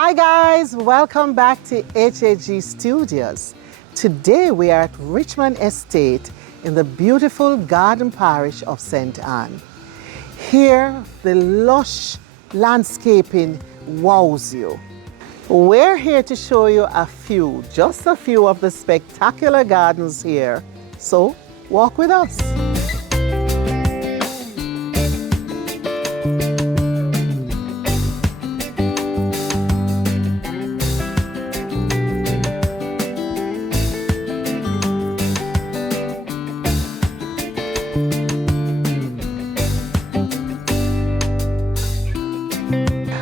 Hi guys, welcome back to HAG Studios. Today we are at Richmond Estate in the beautiful garden parish of St. Anne. Here the lush landscaping wows you. We're here to show you just a few of the spectacular gardens here. So walk with us.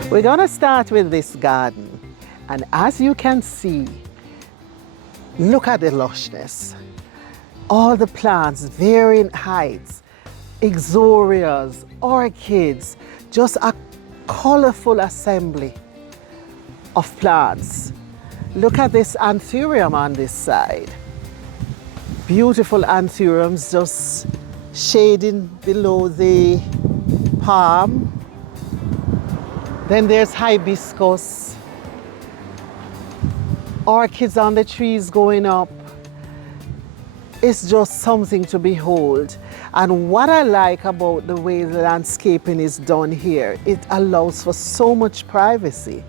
We're going to start with this garden, and as you can see, look at the lushness. All the plants, varying heights, ixorias, orchids, just a colorful assembly of plants. Look at this anthurium on this side. Beautiful anthuriums just shading below the palm. Then there's hibiscus, orchids on the trees going up. It's just something to behold. And what I like about the way the landscaping is done here, it allows for so much privacy.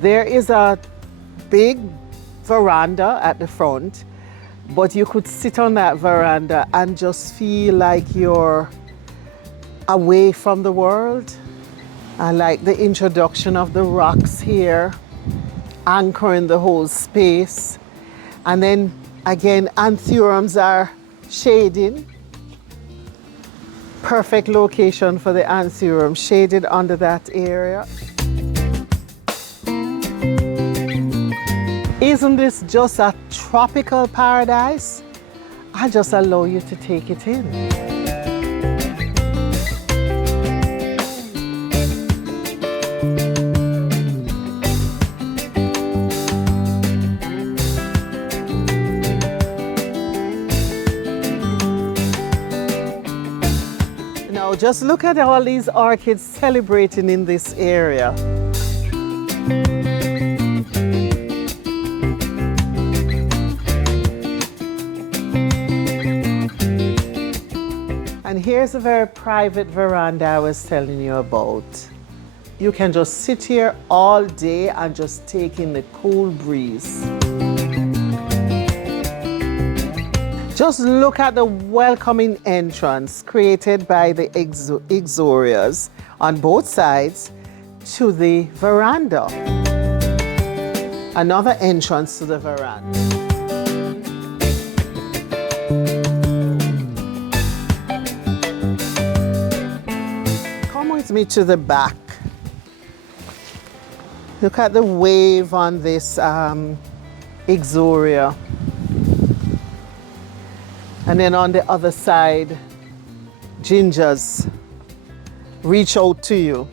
There is a big veranda at the front, but you could sit on that veranda and just feel like you're away from the world. I like the introduction of the rocks here, anchoring the whole space. And then again, anthuriums are shading. Perfect location for the anthurium, shaded under that area. Isn't this just a tropical paradise? I just allow you to take it in. Just look at all these orchids celebrating in this area. And here's a very private veranda I was telling you about. You can just sit here all day and just take in the cool breeze. Just look at the welcoming entrance created by the ixorias on both sides to the veranda. Another entrance to the veranda. Come with me to the back. Look at the wave on this ixoria. And then on the other side, gingers reach out to you.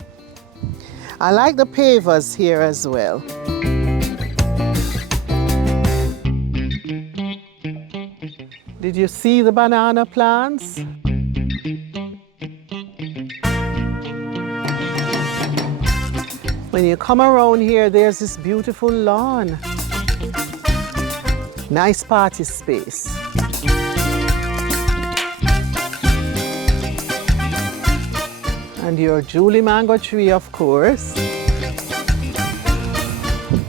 I like the pavers here as well. Did you see the banana plants? When you come around here, there's this beautiful lawn. Nice party space. And your Julie mango tree, of course,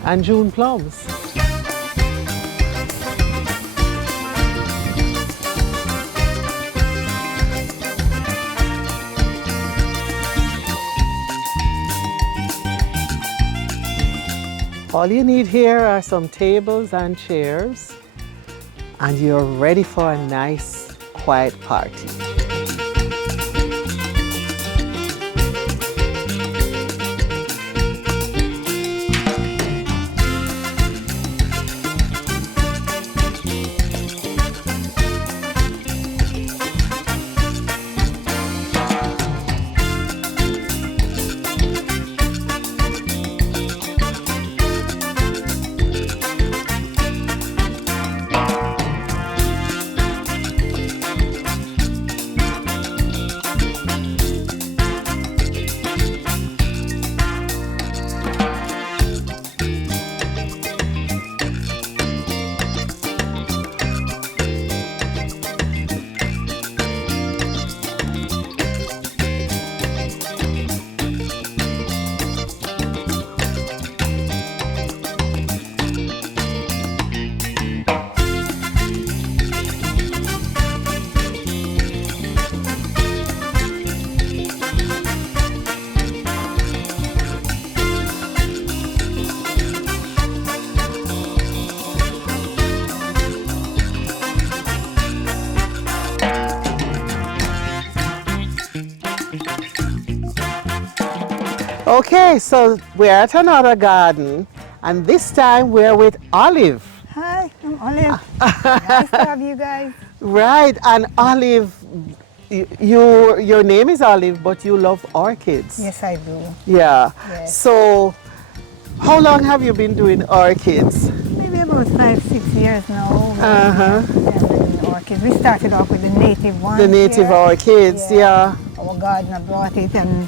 and June plums. All you need here are some tables and chairs, and you're ready for a nice, quiet party. Okay, so we're at another garden, and this time we're with Olive. Hi, I'm Olive. Nice to have you guys. Right, and Olive, your name is Olive, but you love orchids. Yes, I do. Yeah. Yes. So, how long have you been doing orchids? Maybe about 5-6 years now. And orchids. We started off with the native ones. The native here. orchids, yeah. Our gardener brought it, and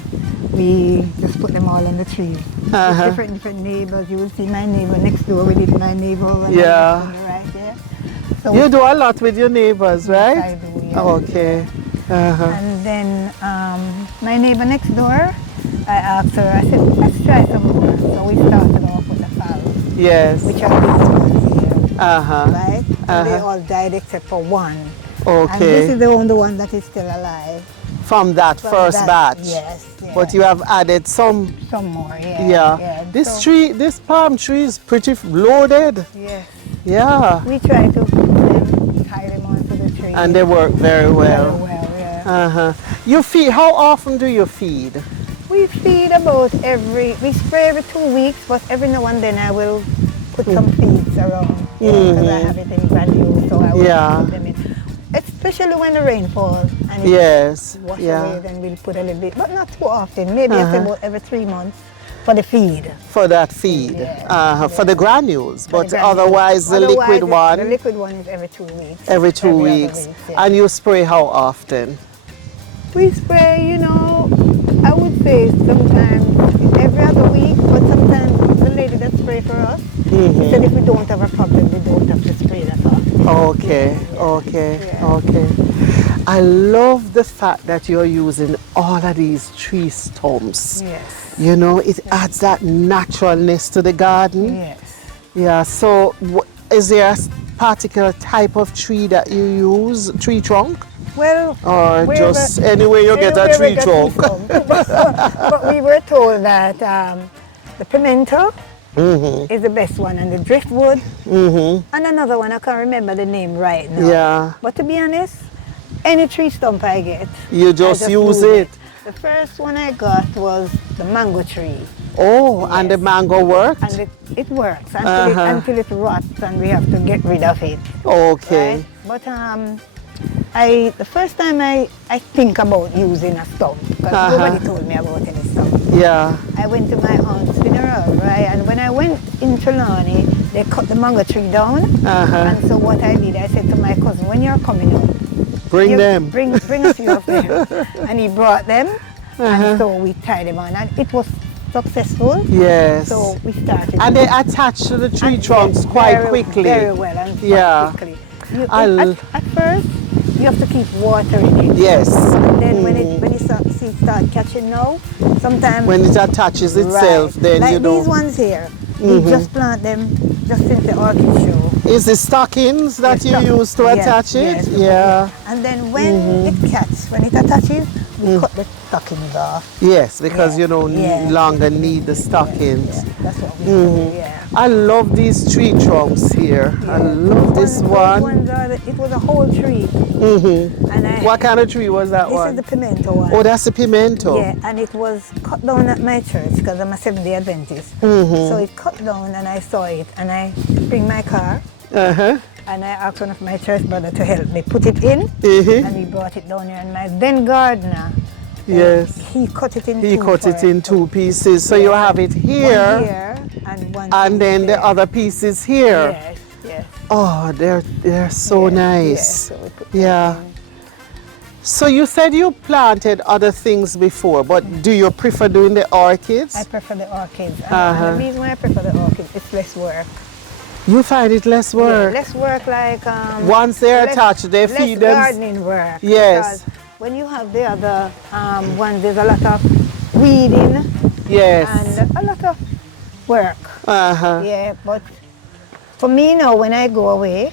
we just put them all on the trees. Different neighbors. You will see my neighbor next door. We did my neighbor. And Yeah. right there. So You do a lot with your neighbors, right? Yes, I do. Yeah. Okay. And then my neighbor next door, I asked her, I said, let's try some more. So we started off with the fallows, Yes. which are these ones here, right? And they all died except for one. Okay. And this is the only one that is still alive. From that first batch. Yes. But you have added some. Some more, yeah. Yeah. This palm tree is pretty loaded. Yes. Yeah. We try to put them, tie them onto the tree. And they work very well. Very well, yeah. You feed, how often do you feed? We feed about we spray every 2 weeks, but every now and then I will put some feeds around, because I have it in value, so I will put them in. Especially when the rain falls and it wash away, then we'll put a little bit, but not too often, maybe about every 3 months for the feed. For that feed, for the granules, For but the granules. otherwise the liquid one? The liquid one is every 2 weeks. Every 2 other weeks. week, yeah. And you spray how often? We spray, I would say sometimes every other week, but sometimes the lady that spray for us, she said if we don't have a problem, we don't have to spray that often. Okay. I love the fact that you're using all of these tree stumps. Yes. It adds that naturalness to the garden. Yes. Yeah, so is there a particular type of tree that you use, tree trunk? Well, Or just anywhere you get a tree trunk? But we were told that the pimento is the best one, and the driftwood, and another one, I can't remember the name right now. Yeah. But to be honest, any tree stump I get, You just use it. The first one I got was the mango tree. Oh, Yes. and the mango worked? And it works until it rots and we have to get rid of it. Okay. Right? But the first time I think about using a stump, because nobody told me about any stump. Yeah. I went to my aunt's funeral, right? And when I went in Trelawney, they cut the mango tree down. And so what I did, I said to my cousin, when you're coming home, Bring them. Bring a few of them. And he brought them, and so we tied them on. And it was successful. Yes. So we started. And they attach to the tree trunks quite quickly. Very well and quite quickly. At first, you have to keep watering it. Yes. And then when you start catching now, sometimes when it attaches itself, then like these ones here, we just plant them just since the orchid show. Is it stockings that you use to attach it? Yes. Yeah. And then when it attaches, we cut the stockings off. Yes, because you don't longer need the stockings. Yeah. That's what we do. Yeah. I love these tree trunks here. I love this one. It was a whole tree. And what kind of tree was that one? This is the pimento one. Oh, that's the pimento. Yeah, and it was cut down at my church because I'm a Seventh-day Adventist. So it cut down and I saw it and I bring my car and I asked one of my church brothers to help me put it in and he brought it down here, and my then gardener, he cut it in two pieces. So you have it here, one here and one and then there. the other pieces here. Yes. Oh, they're so nice. So we put So you said you planted other things before, but do you prefer doing the orchids? I prefer the orchids. And the reason why I prefer the orchids, it's less work. You find it less work? Yeah, less work, like once they're attached, they feed them. Less gardening work. Yes. Because when you have the other one, there's a lot of weeding. Yes. And a lot of work. Yeah, but for me now, when I go away,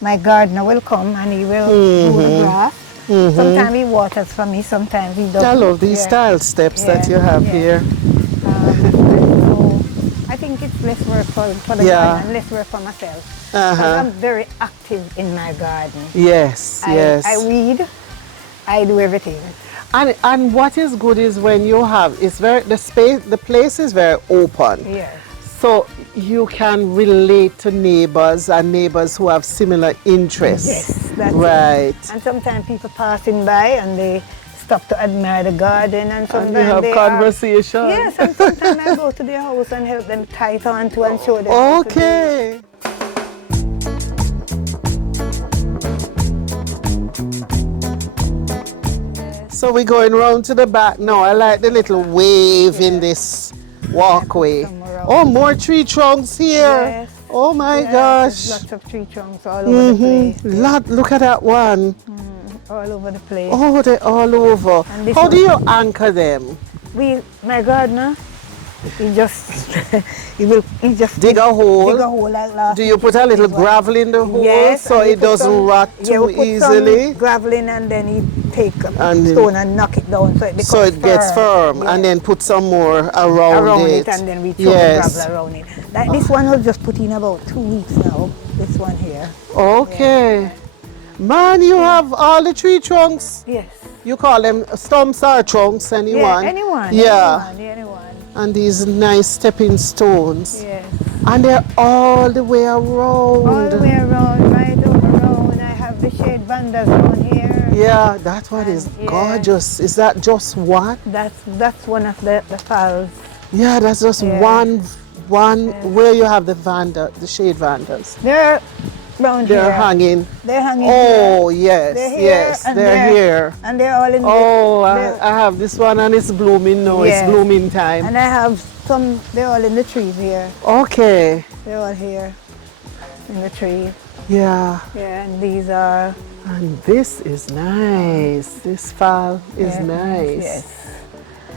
my gardener will come and he will do the grass. Sometimes he waters for me, sometimes he doesn't. I love these style steps that you have here. So I think it's less work for the garden and less work for myself. Because I'm very active in my garden. Yes, yes. I weed, I do everything. And what is good is when you have, the place is very open. Yes. So you can relate to neighbors and neighbors who have similar interests. Yes, that's right. it. And sometimes people passing by and they stop to admire the garden, and sometimes you have they conversation. Yes, and sometimes I go to their house and help them tie it on to and show them. How to do Okay. So we're going round to the back now. I like the little wave in this walkway. Oh, more tree trunks here. Yes. Oh my Yes, gosh. there's lots of tree trunks all over the place. Look at that one. All over the place. Oh, they're all over. And this How do one- you anchor them? My gardener, he just Dig a hole? Dig a hole like last. Do you put a little gravel in the hole Yes, so and we it put doesn't some- rot yeah, too we put easily? some gravel in, and then he take a And then- stone and knock it down so it becomes So it gets firm, Yeah. and then put some more around it, and then we throw the gravel around it. Like this one was just put in about 2 weeks now. This one here. Okay. Man, you have all the tree trunks. Yes. You call them stumps or trunks, anyone? Yeah, anyone. Yeah. Anyone. And these nice stepping stones. Yes. And they're all the way around. All the way around, right over around. I have the shade vandas down here. Yeah, that one is Yeah. gorgeous. Is that just one? That's one of the falls. Yeah, that's just Yeah. one where you have the shade vandas. They're around They're here. hanging. They're hanging Oh, here. yes, They're here, yes, and they're here. And they're all in Oh, the... I have this one and it's blooming now. Yes. It's blooming time. And I have some, they're all in the trees here. Okay. They're all here in the tree. Yeah. Yeah, and these are... And this is nice. This fall is nice. Yes.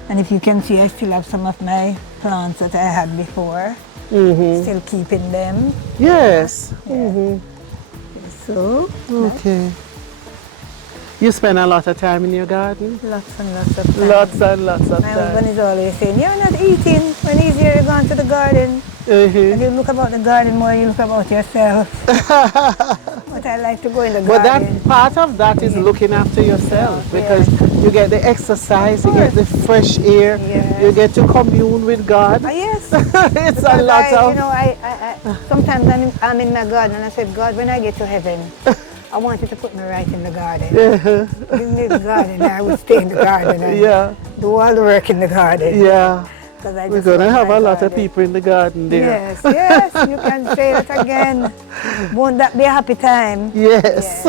And if you can see, I still have some of my plants that I had before. Still keeping them. Yes. So, Okay. You spend a lot of time in your garden? lots and lots of time. Lots and lots of My husband time. is always saying, you're not eating. When he's here, you're going to the garden. And you look about the garden more, you look about yourself. But I like to go in the But garden. that part of that is looking after yourself, because you get the exercise, you get the fresh air, Yes. you get to commune with God. Yes. It's a lot of... You know, sometimes I'm in my garden and I said, God, when I get to heaven, I want you to put me right in the garden. Give me the garden, I will stay in the garden and do all the work in the garden. Yeah. 'Cause I We're just going to love have my a lot of garden. people in the garden there. Yes, you can say that again. Won't that be a happy time? Yes.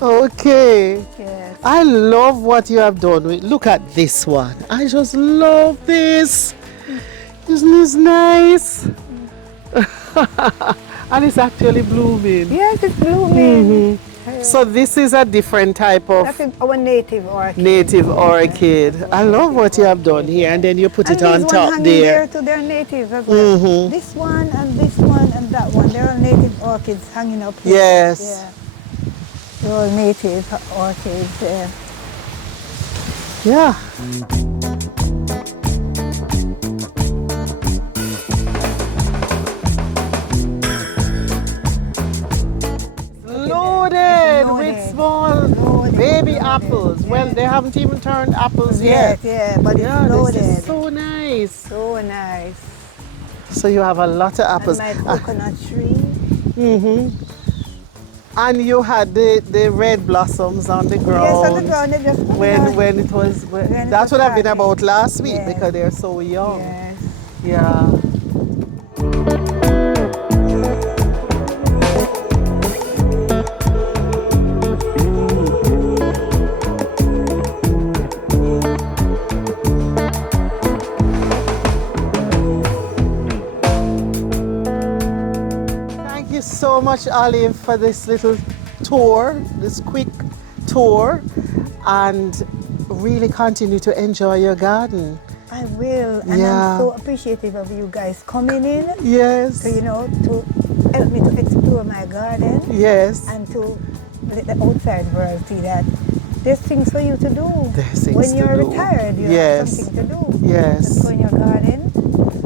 Okay. Yes. I love what you have done with. Look at this one. I just love this. Isn't this nice? And it's actually blooming. Yes, it's blooming. So this is a different type That of is our native orchid. native orchid. I love what you have done here, and then you put it on these top one hanging there. to their natives as well. This one and that one, they're all native orchids hanging up here. Yes. Yeah. They're all native orchids. Yeah. Loaded with small baby apples. Well, they haven't even turned apples yet. Yeah, but Yeah, it's loaded. this is so nice. So nice. So you have a lot of apples. And my coconut tree. And you had the red blossoms on the ground. Yes, on the ground, they just When it was, it that was would have been starting. about last week Yes. because they're so young. Yes. Yeah. Thank you so much, Olive, for this little tour, this quick tour, and really continue to enjoy your garden. I will, and Yeah. I'm so appreciative of you guys coming in, Yes. to help me to explore my garden Yes. and to let the outside world see that there's things for you to do. There's things when to you're do. retired, you Yes. have something to do. Yes. Just go in your garden,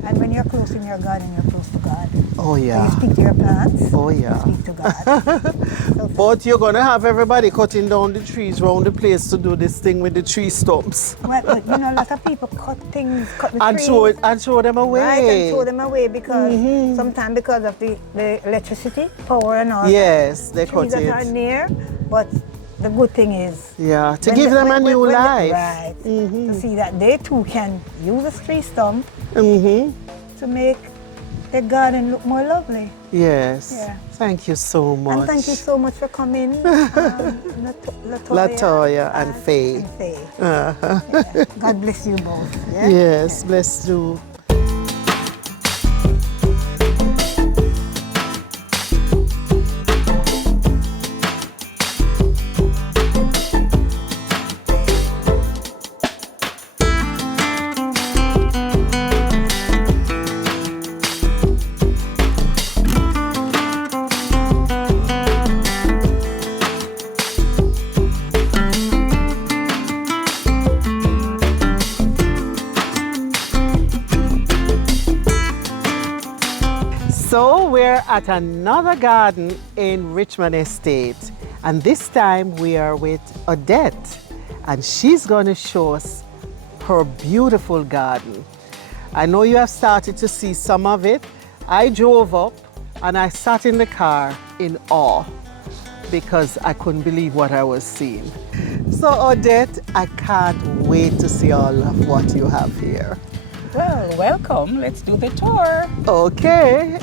and when you're close in your garden, you're close to God. Oh, And yeah. you speak to your plants. Oh, yeah. You speak to God. But you're going to have everybody cutting down the trees around the place to do this thing with the tree stumps. Well, but you know, a lot of people cut the And trees. throw them away. Right, and throw them away because sometimes because of the electricity, power and all. Yes, they trees cut that are it. near, but the good thing is Yeah, to when give they- them a when- new when they- life. Right. To see that they too can use a tree stump Mm-hmm. to make their garden look more lovely. Yes. Yeah. Thank you so much. And thank you so much for coming, Latoya and Faye. And Faye. Yeah. God bless you both. Yeah? Yes, bless you. So we're at another garden in Richmond Estate, and this time we are with Odette, and she's going to show us her beautiful garden. I know you have started to see some of it. I drove up and I sat in the car in awe because I couldn't believe what I was seeing. So Odette, I can't wait to see all of what you have here. Well, welcome. Let's do the tour. Okay.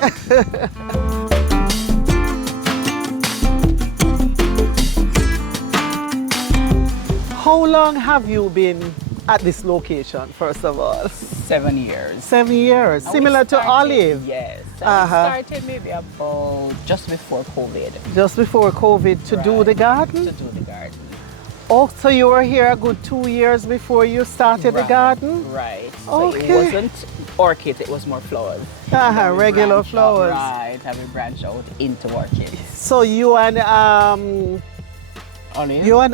How long have you been at this location, first of all? 7 years. 7 years, And similar we to started- Olive. Yes. And Uh-huh. we started maybe about just before COVID. Just before COVID to do Right. the garden? To do the garden. Oh, so you were here a good 2 years before you started the Right, garden? Right. So Okay. it wasn't orchids, it was more flowers. Uh-huh, And we regular branched flowers. Out, right, and we branched out into orchids. So you and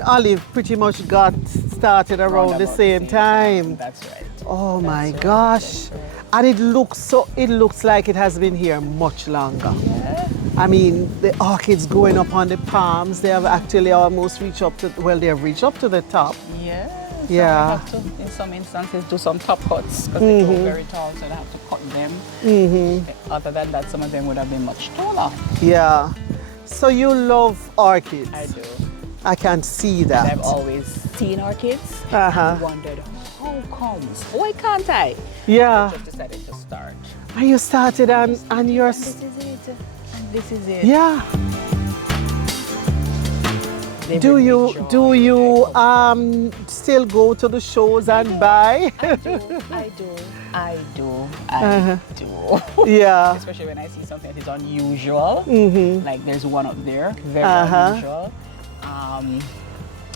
Olive? Pretty much got started around the about same time. That's right. Oh my right, gosh. And it looks like it has been here much longer. Yeah. I mean, the orchids going up on the palms, they have actually almost reached up to, well, they have reached up to the top. Yeah. So Yeah. I have to, in some instances, do some top cuts because they grow very tall, so I have to cut them. Other than that, some of them would have been much taller. Yeah. So you love orchids. I do. I can see And that. I've always seen orchids Uh-huh. and wondered, how comes? Why can't I? Yeah. Just decided to start. And you started on your... And this is it. And this is it. Yeah. They Do bring me you joy. still go to the shows and buy? I do. Yeah. Especially when I see something that is unusual. Like there's one up there, very unusual.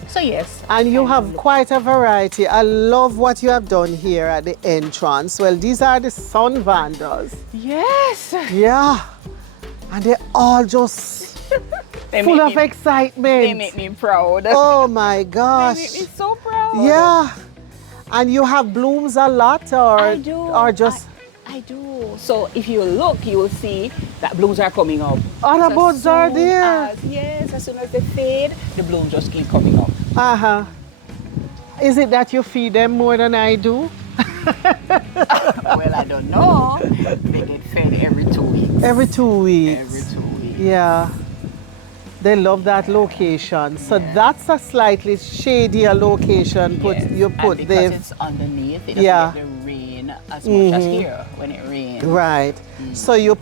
So yes. And you I have look- quite a variety. I love what you have done here at the entrance. Well, these are the sun vandas. Yes. Yeah. And they're all just They full make of me- excitement. They make me proud. Oh my They gosh. make me so proud. Yeah. And you have blooms a lot or I do. or just I do. So if you look, you will see that blooms are coming up. other So buds are soon there. Yes, as soon as they fade, the blooms just keep coming up. Uh-huh. Is it that you feed them more than I do? Well, I don't know. They get fed every 2 weeks. Every 2 weeks. Every 2 weeks. Yeah. They love that location. So Yeah. that's a slightly shadier location. Yes. You And put because the it's underneath, it doesn't Yeah. get the rain as much as here when it rains. right. So you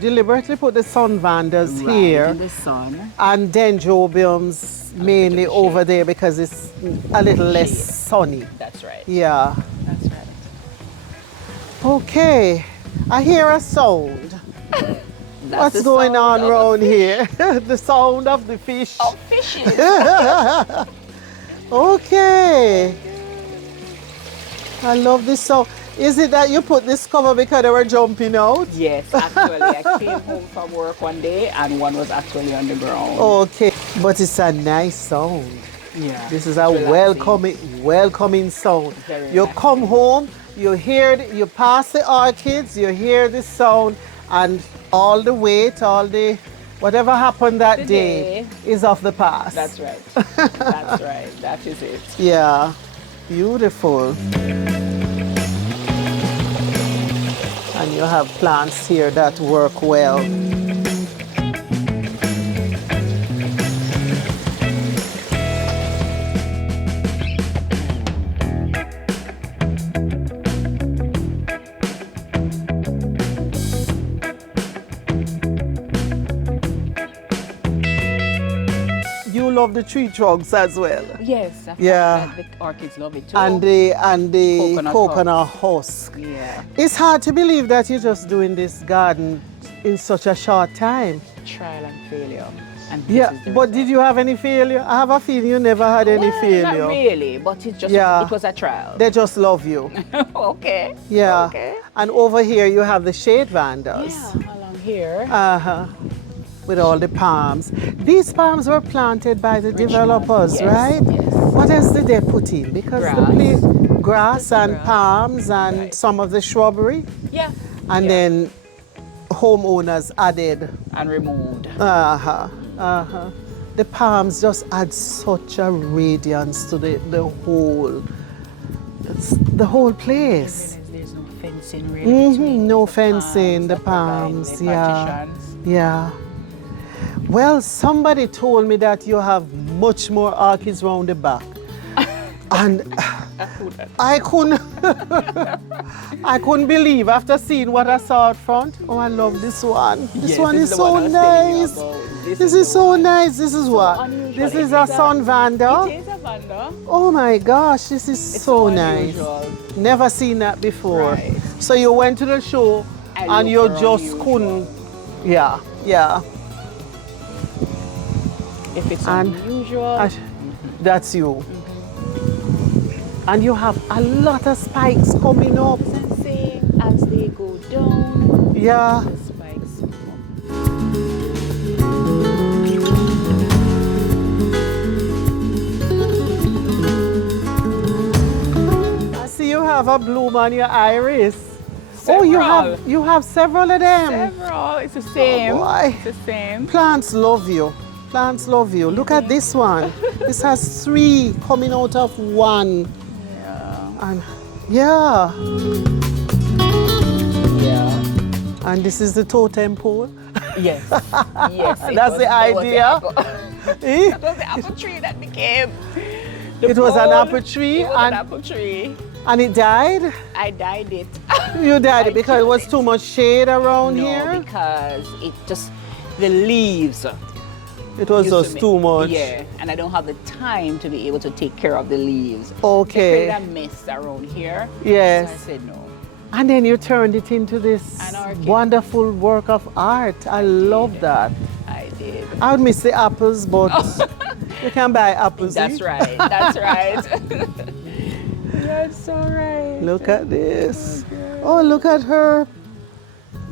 deliberately put the sun vandas Right here in the sun. and dendrobiums mainly bit of over there because it's a little less Shade. sunny. That's right. Yeah. That's right. Okay. I hear a sound. That's What's the going sound on of a around fish. here? The sound of the fish. Oh, fishes. Okay. I love this song. Is it that you put this cover because they were jumping out? Yes, actually, I came home from work one day and one was actually on the ground. Okay. But it's a nice sound. Yeah. This is a Relaxing. welcoming sound. Very You relaxing. come home, you pass the orchids, you hear the sound, and all the weight, all the whatever happened that day is of the past. That's right. That's right. That is it. Yeah, beautiful. And you have plants here that work well. You love the tree trunks as well. Yes. Yeah. The orchids love it too. And the coconut husk. Yeah. It's hard to believe that you're just doing this garden in such a short time. Trial and failure. And this Yeah, is the but result. did you have any failure? I have a feeling you never had any Well, failure. Not really, but it just it was a trial. They just love you. Okay. Yeah. Okay. And over here you have the shade vandas. Yeah, along here. Uh-huh. With all the palms. These palms were planted by the Richmond, developers, yes, right? yes. What else did they put in? Because grass and grass. palms and Right. some of the shrubbery. Yeah. And Yeah. then homeowners added. And removed. The palms just add such a radiance to the whole place. There's no fencing really between No the fencing, the that provide palms, the yeah. partitions. Yeah. Well, somebody told me that you have much more orchids round the back. And I couldn't I couldn't believe after seeing what I saw out front. Oh, I love this one. This one is so nice. This is so nice. This is what? unusual. This is It a is sun vanda. It is a vanda. Oh my gosh, this is It's so nice. unusual. Never seen that before. Right. So you went to the show and you looked for just unusual. couldn't. Yeah, yeah. If it's And unusual, that's you. And you have a lot of spikes coming up. sensing as they go down, Yeah. the spikes. I see you have a bloom on your iris. Several. Oh, you have several of them. Several. It's the same. Oh, boy. It's the same. Plants love you. Plants love you. Look at this one. This has 3 coming out of 1. Yeah. And yeah. Yeah. And this is the totem pole. Yes. Yes. That's the idea. Eh? That was the apple tree that became. It was an apple tree It was an apple tree. and it died. I dyed it. You died I it because it was killed too much shade around No, here. because it just the leaves. It was used to just make- too much. Yeah, and I don't have the time to be able to take care of the leaves. Okay. They create a mess around here. Yes. So I said no. And then you turned it into this An orchid. wonderful work of art. I love that. I did. I would miss the apples, but you can buy apples. That's eh? right. That's right. That's all right. Look at this. Oh, look at her.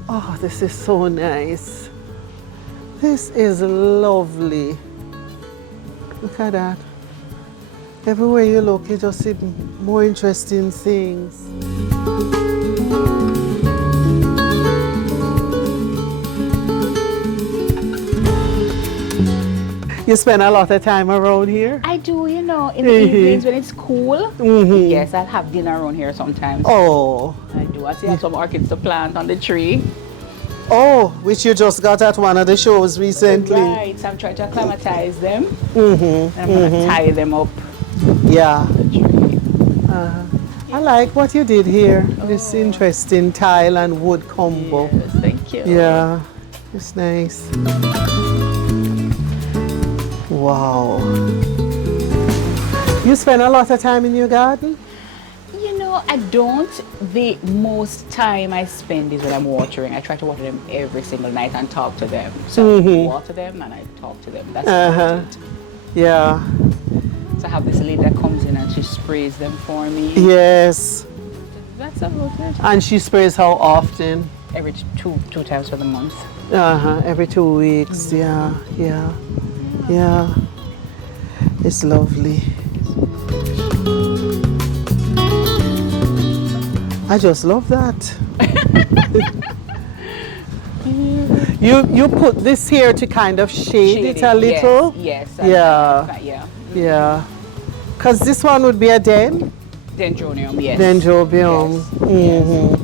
Oh, this is so nice. This is lovely. Look at that. Everywhere you look, you just see more interesting things. You spend a lot of time around here? I do, you know, in the evenings when it's cool. Yes, I'll have dinner around here sometimes. Oh. I do. I still have some orchids to plant on the tree. Oh, which you just got at one of the shows recently. Right. So I'm trying to acclimatize them. And I'm going to tie them up. Yeah. The tree. I like what you did here. This interesting tile and wood combo. Yes, thank you. Yeah, it's nice. Wow. You spend a lot of time in your garden? You know, I don't. The most time I spend is when I'm watering. I try to water them every single night and talk to them. So I water them and I talk to them. That's about it. Yeah. So I have this lady that comes in and she sprays them for me. Yes. That's about it. And she sprays how often? Every two times for the month. Every 2 weeks. Yeah, yeah, yeah. It's lovely. I just love that. You put this here to kind of shade it a little. Yes. Yeah. Yeah. Yeah. Because this one would be a Dendronium, yes. Dendrobium. Yes.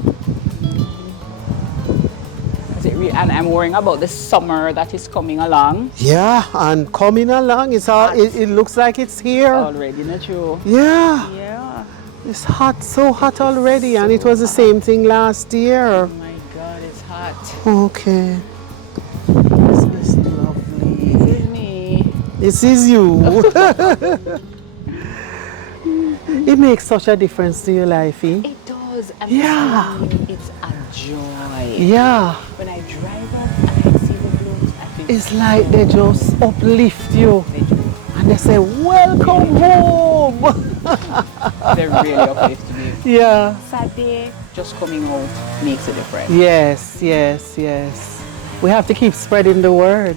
And I'm worrying about the summer that is coming along. Yeah, and coming along, it looks like it's here. Already, not true? Yeah. Yeah. It's hot, so hot already, and it was the same thing last year. Oh my God, it's hot. Okay. This is lovely. This is me. This is you. It makes such a difference to your life, eh? It does. Yeah. It's a joy. Yeah. When I drive up and I see the blooms, I feel It's like they just uplift you. They do. And they say, welcome home. They really uplift me. Yeah. Sad day, just coming out makes a difference. Yes, yes, yes. We have to keep spreading the word.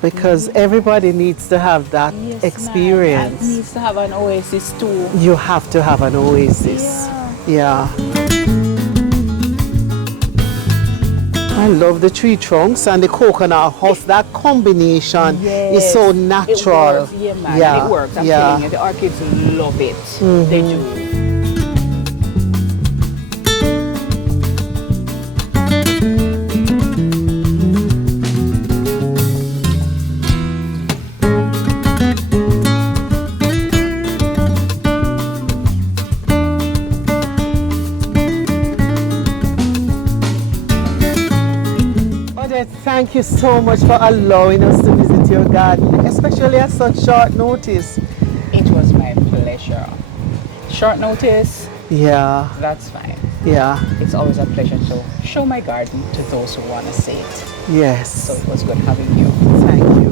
Because everybody needs to have that experience. And needs to have an oasis too. You have to have an oasis. Yeah. I love the tree trunks and the coconut husk. That combination is so natural. It works. Yeah, man. It works. I'm telling you, the orchids love it. They do. Thank you so much for allowing us to visit your garden, especially at such short notice. It was my pleasure. Short notice? Yeah. That's fine. Yeah. It's always a pleasure to show my garden to those who want to see it. Yes. So it was good having you. Thank you.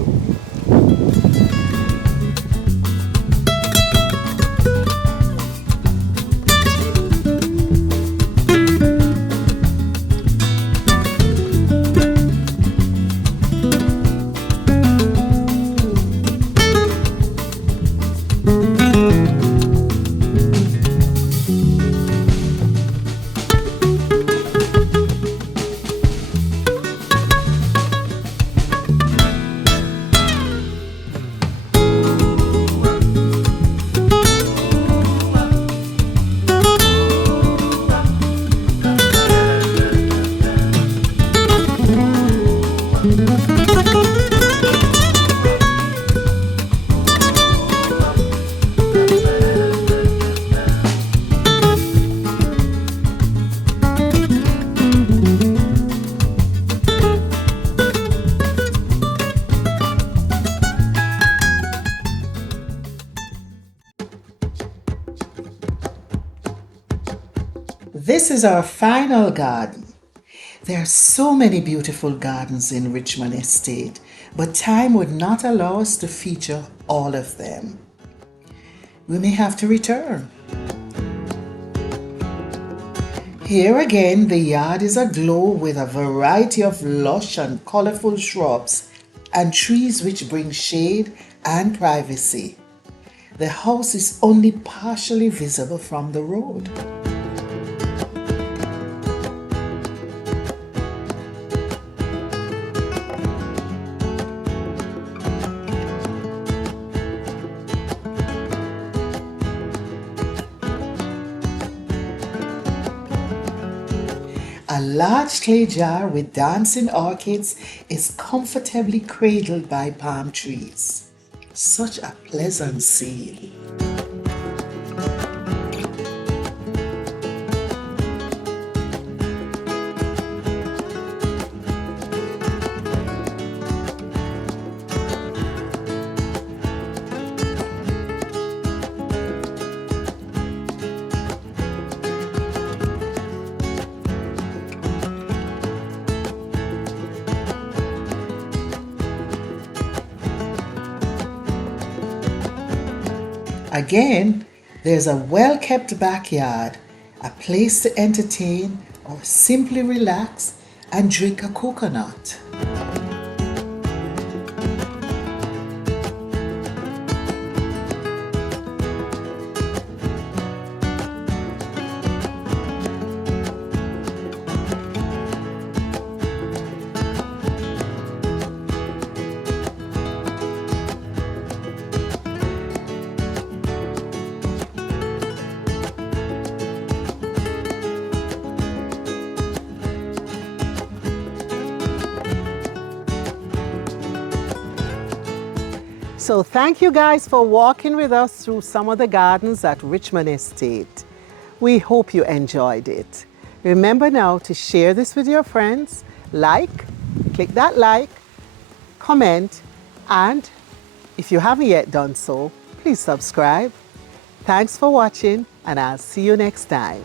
This is our final garden. There are so many beautiful gardens in Richmond Estate, but time would not allow us to feature all of them. We may have to return. Here again, the yard is aglow with a variety of lush and colourful shrubs and trees which bring shade and privacy. The house is only partially visible from the road. A large clay jar with dancing orchids is comfortably cradled by palm trees. Such a pleasant scene. Again, there's a well-kept backyard, a place to entertain or simply relax and drink a coconut. So thank you guys for walking with us through some of the gardens at Richmond Estate. We hope you enjoyed it. Remember now to share this with your friends, click that like, comment, and if you haven't yet done so, please subscribe. Thanks for watching, and I'll see you next time.